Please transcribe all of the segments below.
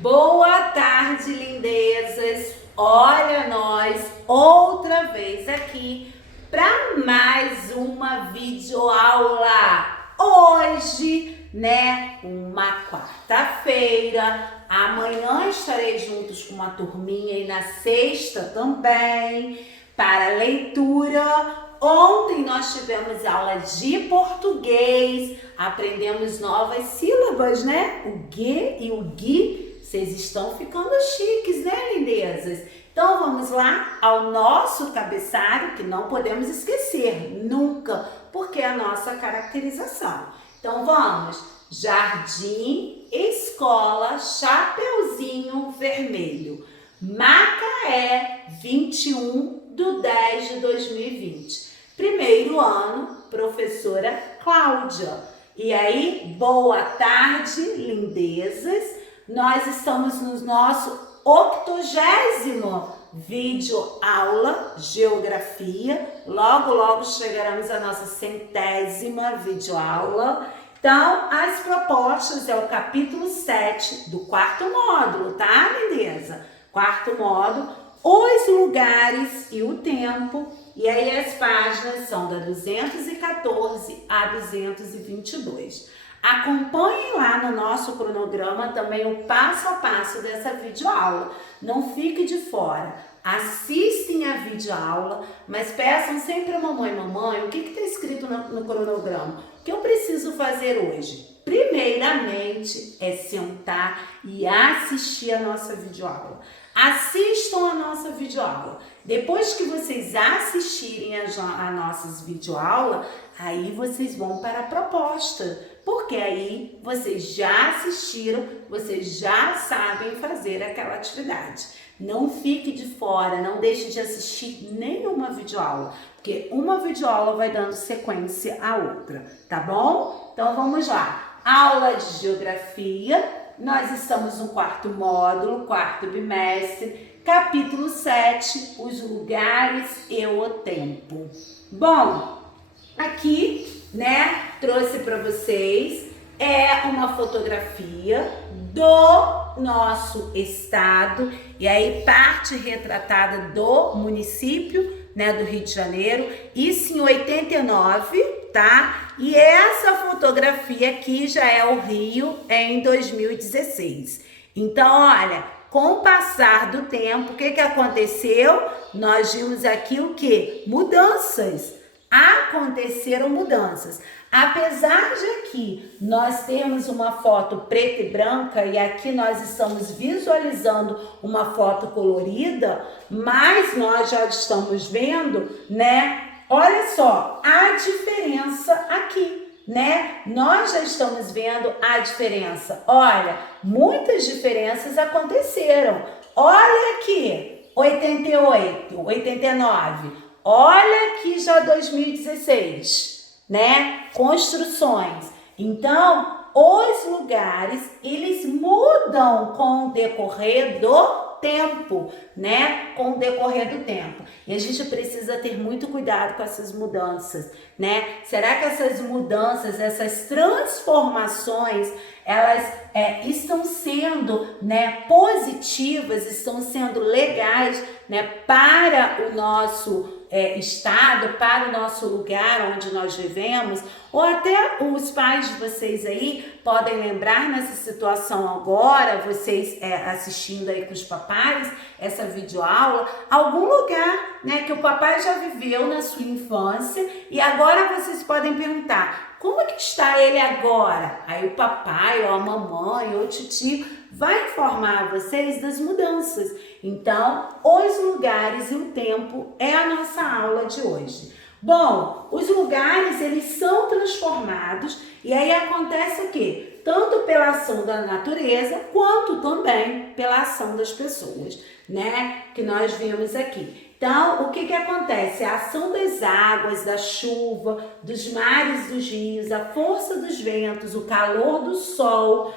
Boa tarde, lindezas! Olha nós outra vez aqui para mais uma videoaula. Hoje, uma quarta-feira. Amanhã estarei juntos com uma turminha e na sexta também para leitura. Ontem nós tivemos aula de português, aprendemos novas sílabas, né? O G e o GUI. Vocês estão ficando chiques, né, lindezas? Então vamos lá ao nosso cabeçalho, que não podemos esquecer nunca, porque é a nossa caracterização. Então vamos: jardim, escola, chapeuzinho vermelho. Macaé, 21/10/2020. Primeiro ano, professora Cláudia. E aí, boa tarde, lindezas. Nós estamos no nosso 80º vídeo aula Geografia. Logo, logo chegaremos à nossa 100ª vídeo aula. Então, as propostas é o capítulo 7 do quarto módulo, tá, lindeza? Quarto módulo, os lugares e o tempo. E aí as páginas são da 214 a 222. Acompanhem lá no nosso cronograma também o passo a passo dessa videoaula. Não fique de fora. Assistem a videoaula, mas peçam sempre a mamãe, o que está escrito no cronograma? O que eu preciso fazer hoje? Primeiramente é sentar e assistir a nossa videoaula. Assistam a nossa videoaula. Depois que vocês assistirem a nossas videoaulas, aí vocês vão para a proposta. Porque aí vocês já assistiram, vocês já sabem fazer aquela atividade. Não fique de fora, não deixe de assistir nenhuma videoaula, porque uma videoaula vai dando sequência à outra, tá bom? Então vamos lá. Aula de geografia, nós estamos no quarto módulo, quarto bimestre, capítulo 7, os lugares e o tempo. Bom, aqui, trouxe para vocês uma fotografia do nosso estado e aí parte retratada do município, do Rio de Janeiro, isso em 89, tá? E essa fotografia aqui já é o Rio em 2016. Então, olha, com o passar do tempo, o que aconteceu? Nós vimos aqui o quê? Mudanças. Aconteceram mudanças. Apesar de aqui nós termos uma foto preta e branca e aqui nós estamos visualizando uma foto colorida, mas nós já estamos vendo, olha só, a diferença aqui, Nós já estamos vendo a diferença. Olha, muitas diferenças aconteceram. Olha aqui, 88, 89. Olha aqui já 2016, Construções. Então, os lugares, eles mudam com o decorrer do tempo, Com o decorrer do tempo. E a gente precisa ter muito cuidado com essas mudanças, Será que essas mudanças, essas transformações, elas estão sendo, positivas, estão sendo legais, para o nosso estado, para o nosso lugar onde nós vivemos, ou até os pais de vocês aí podem lembrar nessa situação agora, vocês assistindo aí com os papais, essa videoaula, algum lugar, que o papai já viveu na sua infância e agora vocês podem perguntar, como que está ele agora? Aí o papai, ou a mamãe, ou o titio vai informar vocês das mudanças. Então, os lugares e o tempo é a nossa aula de hoje. Bom, os lugares, eles são transformados e aí acontece o quê? Tanto pela ação da natureza, quanto também pela ação das pessoas, Que nós vimos aqui. Então, o que acontece? A ação das águas, da chuva, dos mares, dos rios, a força dos ventos, o calor do sol,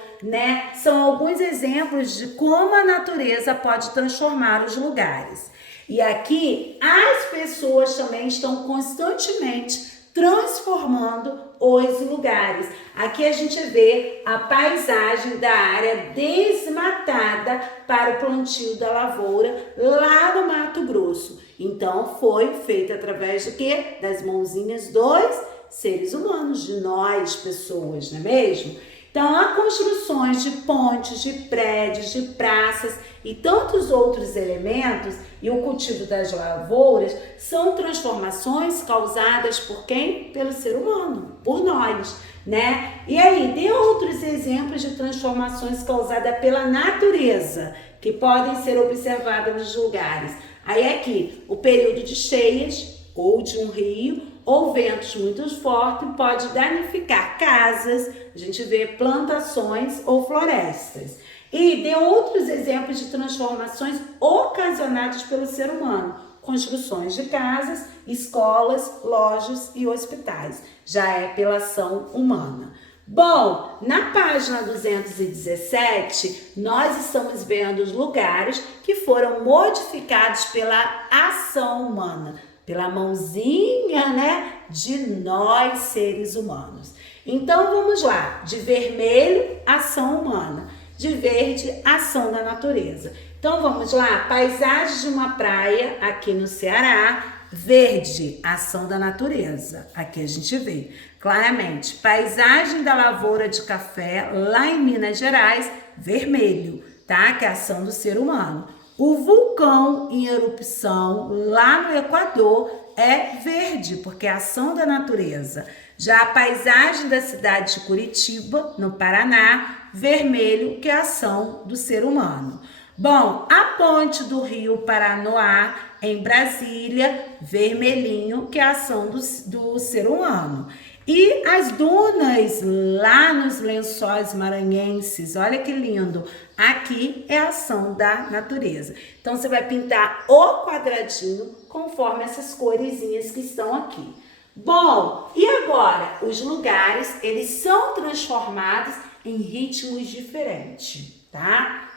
São alguns exemplos de como a natureza pode transformar os lugares. E aqui, as pessoas também estão constantemente transformando os lugares. Aqui a gente vê a paisagem da área desmatada para o plantio da lavoura lá no Mato Grosso. Então foi feita através do quê? Das mãozinhas dos seres humanos, de nós, pessoas, não é mesmo? Então, há construções de pontes, de prédios, de praças e tantos outros elementos, e o cultivo das lavouras são transformações causadas por quem? Pelo ser humano, por nós, né? E aí, dê outros exemplos de transformações causadas pela natureza, que podem ser observadas nos lugares. Aí aqui, o período de cheias ou de um rio, ou ventos muito fortes, pode danificar casas, a gente vê plantações ou florestas. E dê outros exemplos de transformações ocasionadas pelo ser humano. Construções de casas, escolas, lojas e hospitais. Já é pela ação humana. Bom, na página 217, nós estamos vendo os lugares que foram modificados pela ação humana, pela mãozinha, né, de nós seres humanos. Então vamos lá, de vermelho, ação humana, de verde, ação da natureza. Então vamos lá, paisagem de uma praia aqui no Ceará, verde, ação da natureza. Aqui a gente vê claramente, paisagem da lavoura de café lá em Minas Gerais, vermelho, tá? Que é a ação do ser humano. O vulcão em erupção lá no Equador é verde, porque é a ação da natureza. Já a paisagem da cidade de Curitiba, no Paraná, vermelho, que é a ação do ser humano. Bom, a ponte do Rio Paranoá, em Brasília, vermelhinho, que é a ação do ser humano. E as dunas lá nos Lençóis Maranhenses, olha que lindo, aqui é a ação da natureza. Então você vai pintar o quadradinho conforme essas coresinhas que estão aqui. Bom, e agora? Os lugares, eles são transformados em ritmos diferentes, tá?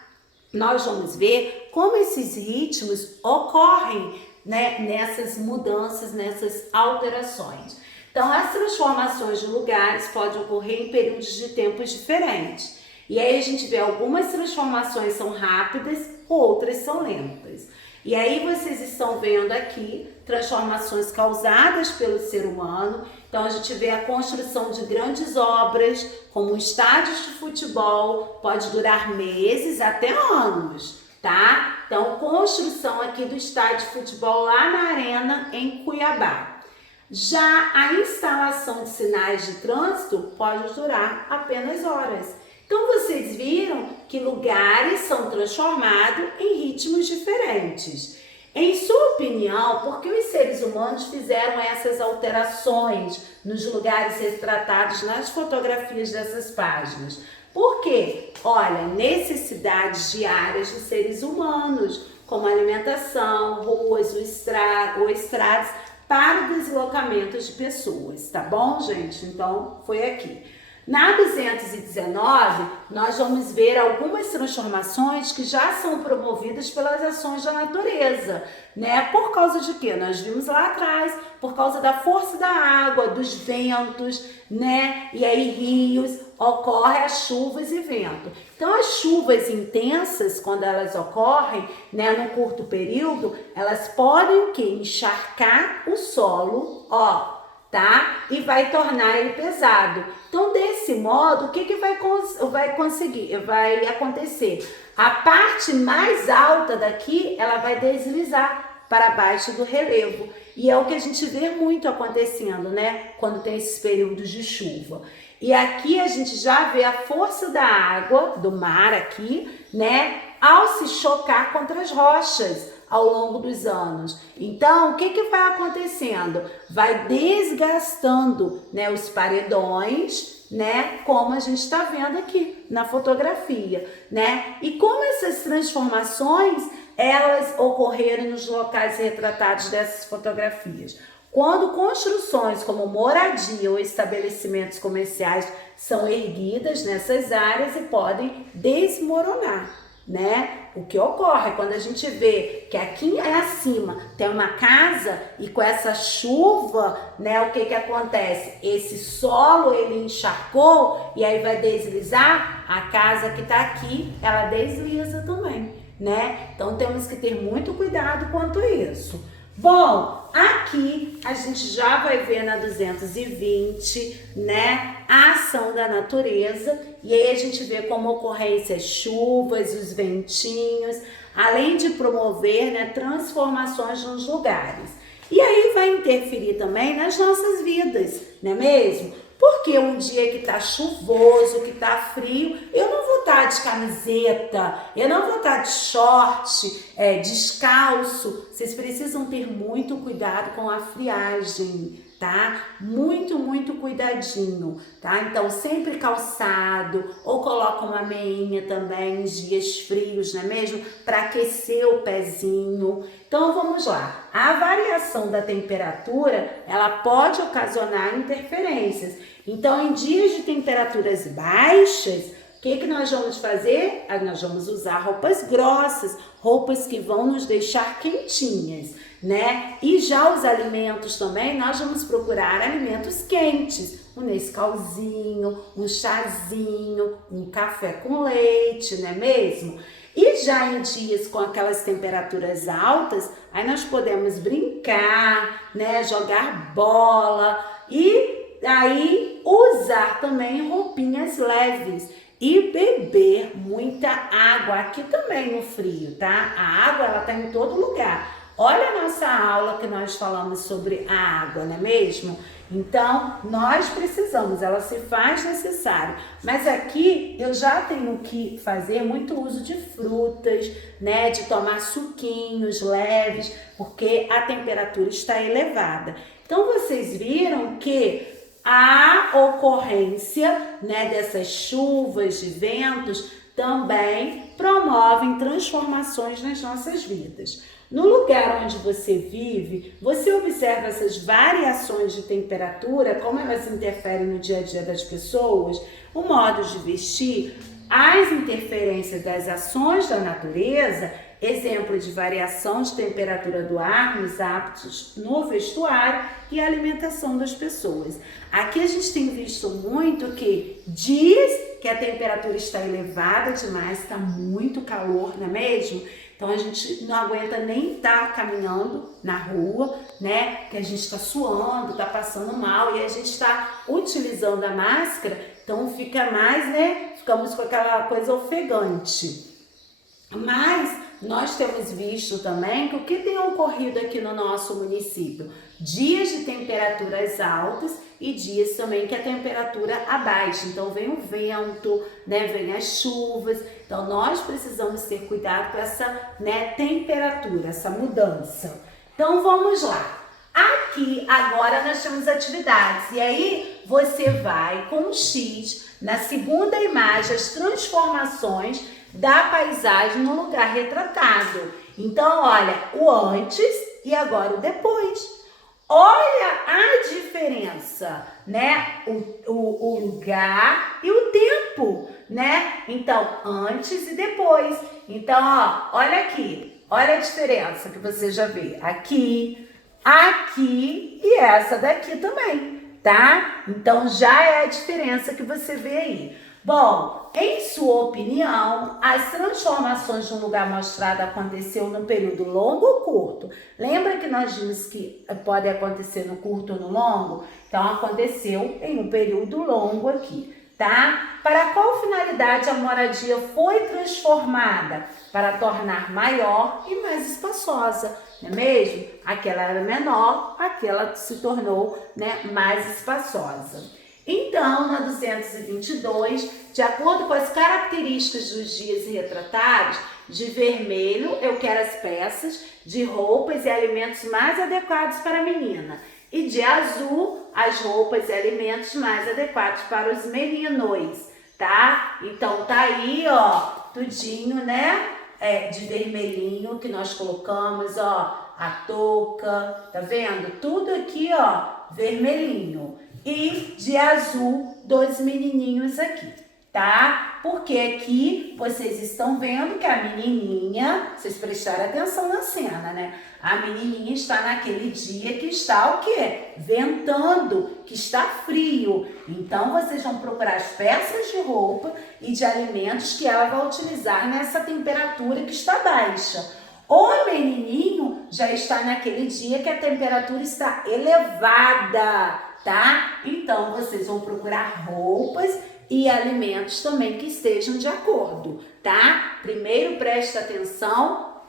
Nós vamos ver como esses ritmos ocorrem, né, nessas mudanças, nessas alterações. Então, as transformações de lugares podem ocorrer em períodos de tempos diferentes. E aí a gente vê algumas transformações são rápidas, outras são lentas. E aí vocês estão vendo aqui transformações causadas pelo ser humano. Então a gente vê a construção de grandes obras, como estádios de futebol, pode durar meses até anos, tá? Então, construção aqui do estádio de futebol lá na Arena, em Cuiabá. Já a instalação de sinais de trânsito pode durar apenas horas. Então vocês viram que lugares são transformados em ritmos diferentes. Em sua opinião, por que os seres humanos fizeram essas alterações nos lugares retratados nas fotografias dessas páginas? Por quê? Olha, necessidades diárias dos seres humanos, como alimentação, ruas ou estradas, para o deslocamento de pessoas, tá bom, gente? Então, foi aqui. Na 219, nós vamos ver algumas transformações que já são promovidas pelas ações da natureza, né? Por causa de quê? Nós vimos lá atrás, por causa da força da água, dos ventos, né? E aí rios, ocorrem as chuvas e vento. Então as chuvas intensas, quando elas ocorrem, né, no curto período, elas podem o quê? Encharcar o solo, ó, tá? E vai tornar ele pesado. Então, desse modo, o que vai acontecer? A parte mais alta daqui, ela vai deslizar para baixo do relevo. E é o que a gente vê muito acontecendo, né? Quando tem esses períodos de chuva. E aqui a gente já vê a força da água, do mar aqui, né? Ao se chocar contra as rochas ao longo dos anos. Então, o que vai acontecendo? Vai desgastando, né, os paredões, né, como a gente está vendo aqui na fotografia, né? E como essas transformações, elas ocorreram nos locais retratados dessas fotografias? Quando construções como moradia ou estabelecimentos comerciais são erguidas nessas áreas e podem desmoronar. né? O que ocorre quando a gente vê que aqui acima tem uma casa e com essa chuva, né, o que acontece? Esse solo ele encharcou e aí vai deslizar, a casa que tá aqui, ela desliza também, né? Então temos que ter muito cuidado quanto a isso. Bom, aqui a gente já vai ver na 220, né, a ação da natureza, e aí a gente vê como ocorrência as chuvas, os ventinhos, além de promover, né, transformações nos lugares. E aí vai interferir também nas nossas vidas, não é mesmo? Porque um dia que tá chuvoso, que tá frio, eu não vou estar de camiseta, eu não vou estar de short, descalço. Vocês precisam ter muito cuidado com a friagem, tá? Muito, muito cuidadinho, tá? Então, sempre calçado, ou coloca uma meinha também em dias frios, não é mesmo? Para aquecer o pezinho. Então, vamos lá. A variação da temperatura, ela pode ocasionar interferências. Então, em dias de temperaturas baixas, o que nós vamos fazer? Nós vamos usar roupas grossas, roupas que vão nos deixar quentinhas, né? E já os alimentos também, nós vamos procurar alimentos quentes, um Nescauzinho, um chazinho, um café com leite, não é mesmo? E já em dias com aquelas temperaturas altas, aí nós podemos brincar, né? Jogar bola e aí usar também roupinhas leves. E beber muita água, aqui também no frio, tá? A água, ela tá em todo lugar. Olha a nossa aula que nós falamos sobre a água, não é mesmo? Então, nós precisamos, ela se faz necessário. Mas aqui eu já tenho que fazer muito uso de frutas, né? De tomar suquinhos leves, porque a temperatura está elevada. Então, vocês viram que a ocorrência, né, dessas chuvas, de ventos, também promovem transformações nas nossas vidas. No lugar onde você vive, você observa essas variações de temperatura, como elas interferem no dia a dia das pessoas, o modo de vestir, as interferências das ações da natureza, exemplo de variação de temperatura do ar nos hábitos no vestuário e a alimentação das pessoas. Aqui a gente tem visto muito que dias que a temperatura está elevada demais, está muito calor, não é mesmo? Então a gente não aguenta nem estar caminhando na rua, né? Que a gente está suando, está passando mal e a gente está utilizando a máscara, então fica mais, né? Ficamos com aquela coisa ofegante. Mas nós temos visto também que o que tem ocorrido aqui no nosso município? Dias de temperaturas altas e dias também que a temperatura abaixa. Então vem o vento, né? Vem as chuvas. Então nós precisamos ter cuidado com essa, né, temperatura, essa mudança. Então vamos lá. Aqui agora nós temos atividades e aí você vai com um X na segunda imagem as transformações da paisagem no lugar retratado. Então, olha, o antes e agora o depois. Olha a diferença, né? O lugar e o tempo, né? Então, antes e depois. Então, ó, olha aqui. Olha a diferença que você já vê. Aqui, aqui e essa daqui também, tá? Então, já é a diferença que você vê aí. Bom, em sua opinião, as transformações de um lugar mostrado aconteceu no período longo ou curto? Lembra que nós vimos que pode acontecer no curto ou no longo? Então, aconteceu em um período longo aqui, tá? Para qual finalidade a moradia foi transformada? Para tornar maior e mais espaçosa, não é mesmo? Aquela era menor, aquela se tornou, né, mais espaçosa. Então, na 222, de acordo com as características dos dias retratados, de vermelho eu quero as peças de roupas e alimentos mais adequados para a menina. E de azul, as roupas e alimentos mais adequados para os meninos, tá? Então, tá aí, ó, tudinho, né? De vermelhinho que nós colocamos, ó, a touca, tá vendo? Tudo aqui, ó, vermelhinho. E de azul, dois menininhos aqui, tá? Porque aqui vocês estão vendo que a menininha, vocês prestaram atenção na cena, né? A menininha está naquele dia que está o quê? Ventando, que está frio. Então, vocês vão procurar as peças de roupa e de alimentos que ela vai utilizar nessa temperatura que está baixa. O menininho já está naquele dia que a temperatura está elevada, tá? Então, vocês vão procurar roupas e alimentos também que estejam de acordo, tá? Primeiro, presta atenção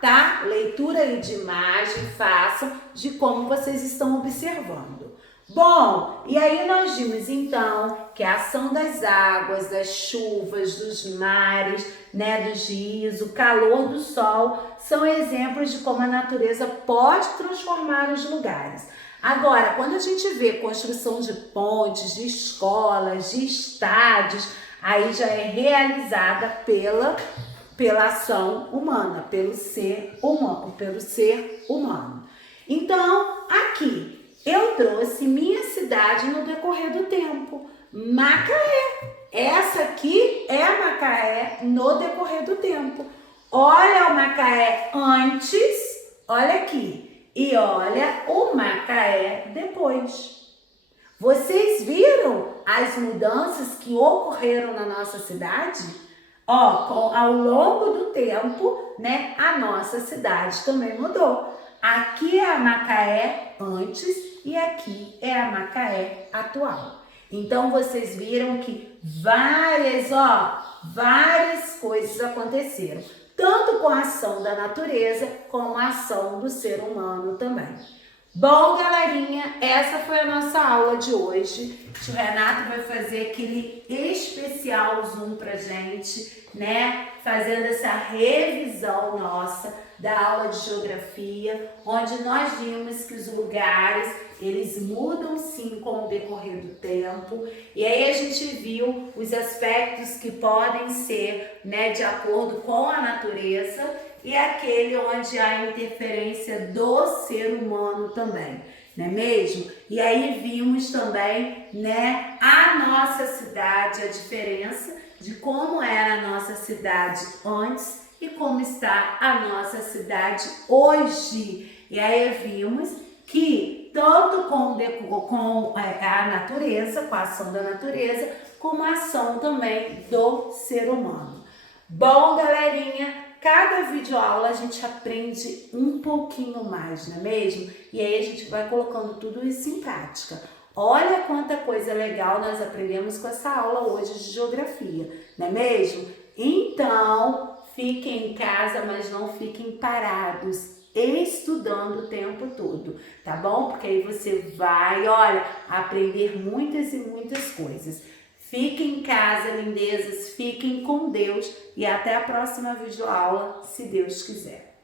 tá? Leitura aí de imagem, façam de como vocês estão observando. Bom, e aí nós vimos então que a ação das águas, das chuvas, dos mares, né, dos rios, o calor do sol, são exemplos de como a natureza pode transformar os lugares. Agora, quando a gente vê construção de pontes, de escolas, de estádios, aí já é realizada pela ação humana, pelo ser humano. Então, aqui eu trouxe minha cidade no decorrer do tempo, Macaé. Essa aqui é a Macaé no decorrer do tempo. Olha o Macaé antes, olha aqui, e olha o Macaé depois. Vocês viram as mudanças que ocorreram na nossa cidade? Ao longo do tempo, né, a nossa cidade também mudou. Aqui é a Macaé antes e aqui é a Macaé atual. Então, vocês viram que várias coisas aconteceram, tanto com a ação da natureza como a ação do ser humano também. Bom, galerinha, essa foi a nossa aula de hoje. O Renato vai fazer aquele especial Zoom pra gente, né? Fazendo essa revisão nossa da aula de geografia, onde nós vimos que os lugares, eles mudam sim com o decorrer do tempo. E aí a gente viu os aspectos que podem ser, né, de acordo com a natureza, e aquele onde há interferência do ser humano também, não é mesmo? E aí vimos também, né, a nossa cidade, a diferença de como era a nossa cidade antes e como está a nossa cidade hoje. E aí vimos que tanto com a natureza, com a ação da natureza, como a ação também do ser humano. Bom, galerinha, cada videoaula a gente aprende um pouquinho mais, não é mesmo? E aí a gente vai colocando tudo isso em prática. Olha quanta coisa legal nós aprendemos com essa aula hoje de geografia, não é mesmo? Então, fiquem em casa, mas não fiquem parados, estudando o tempo todo, tá bom? Porque aí você vai, olha, aprender muitas e muitas coisas. Fiquem em casa, lindezas, fiquem com Deus e até a próxima videoaula, se Deus quiser.